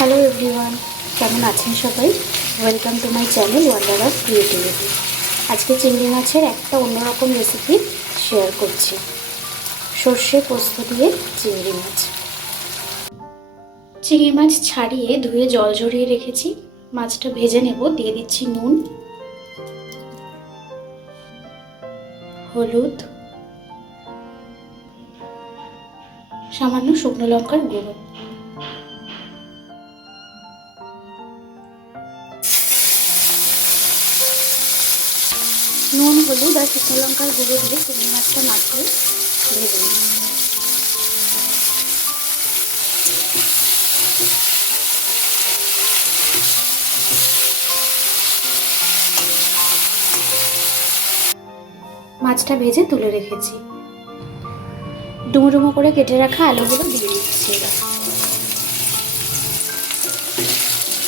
Hello everyone, কেমন আছেন সবাই? Welcome to my channel wonder of creativity. আজকে চিংড়ি মাছের একটা অন্যরকম রেসিপি শেয়ার করছি। সর্ষে পোস্ত দিয়ে চিংড়ি মাছ। চিংড়ি মাছ ছাড়িয়ে ধুয়ে জল ঝরিয়ে রেখেছি। মাছটা ভেজে নেব। দিয়ে দিচ্ছি নুন, হলুদ, সামান্য শুকনো লঙ্কার গুঁড়ো। নুন, হলুদ আর শুকনো লঙ্কার গুঁড়ো দিয়ে চিংড়ি মাছটা মাখিয়ে ভেজে নিই। মাছটা ভেজে তুলে রেখেছি। ডুমো ডুমো করে কেটে রাখা আলুগুলো দিয়ে দিচ্ছি। এবার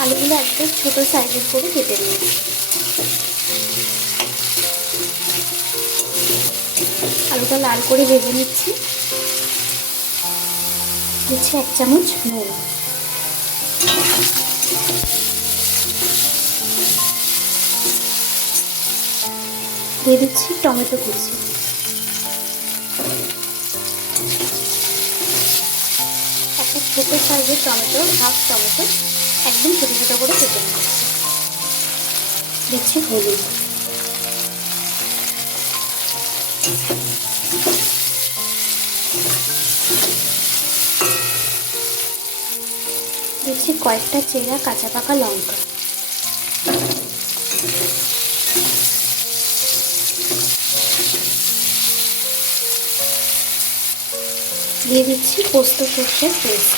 আলুগুলো একদম ছোট সাইজের করে কেটে নিয়েছি। আলুটা লাল করে ভেজে নিচ্ছি। দিচ্ছি 1 চামচ নুন, দিয়ে দিচ্ছি টমেটো কুচি, একটা ছোট সাইজের টমেটো, হাফ টমেটো একদম ছোটো ছোটো করে কেটে নিচ্ছি। দিচ্ছি হলুদ, দিচ্ছি কয়েকটা চেরা কাঁচা পাকা লঙ্কা, দিয়ে দিচ্ছি পোস্ত সর্ষের পেস্ট,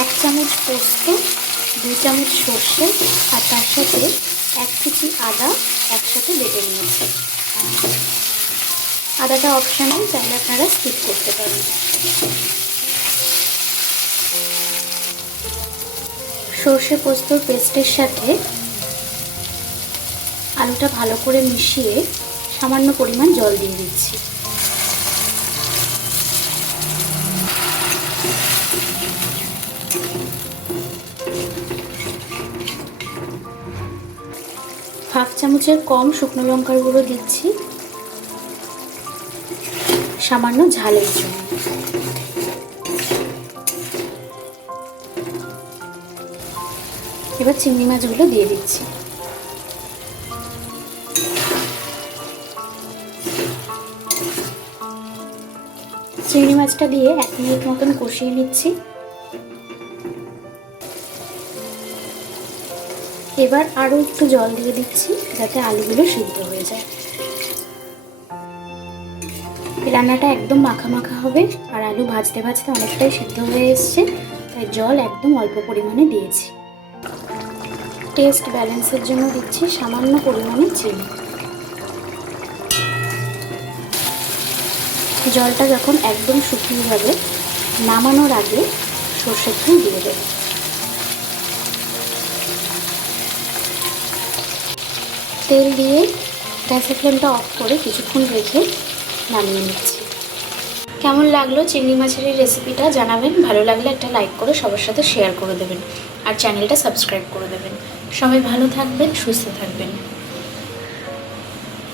1 চামচ পোস্ত, 2 চামচ সর্ষে আর তার সাথে 1 কুচি আদা একসাথে বেটে নিয়েছি। আদাটা অপশনাল, চাইলে আপনারা স্কিপ করতে পারেন। সর্ষে পোস্তর পেস্টের সাথে আলুটা ভালো করে মিশিয়ে সামান্য পরিমাণ জল দিয়ে দিচ্ছি। হাফ চামচের কম শুকনো লঙ্কার গুঁড়ো দিচ্ছি সামান্য ঝালের জন্য। এবার চিংড়ি মাছগুলো দিয়ে দিচ্ছি। চিংড়ি মাছটা দিয়ে 1 মিনিট মতন কষিয়ে নিচ্ছি। এবার আরও একটু জল দিয়ে দিচ্ছি যাতে আলুগুলো সিদ্ধ হয়ে যায়। এই রান্নাটা একদম মাখা মাখা হবে আর আলু ভাজতে ভাজতে অনেকটাই সিদ্ধ হয়ে এসছে, তাই জল একদম অল্প পরিমাণে দিয়েছি। টেস্ট ব্যালেন্সের জন্য দিচ্ছি সামান্য পরিমাণে চিনি। জলটা যখন একদম শুকিয়ে যাবে, নামানোর আগে সর্ষের তেল দিয়ে দেব। তেল দিয়ে গ্যাসের ফ্লেমটা অফ করে কিছুক্ষণ রেখে নামিয়ে নিচ্ছি। কেমন লাগলো চিংড়ি মাছের এই রেসিপিটা জানাবেন। ভালো লাগলে একটা লাইক করে সবার সাথে শেয়ার করে দেবেন আর চ্যানেলটা সাবস্ক্রাইব করে দেবেন। সবাই ভালো থাকবেন, সুস্থ থাকবেন।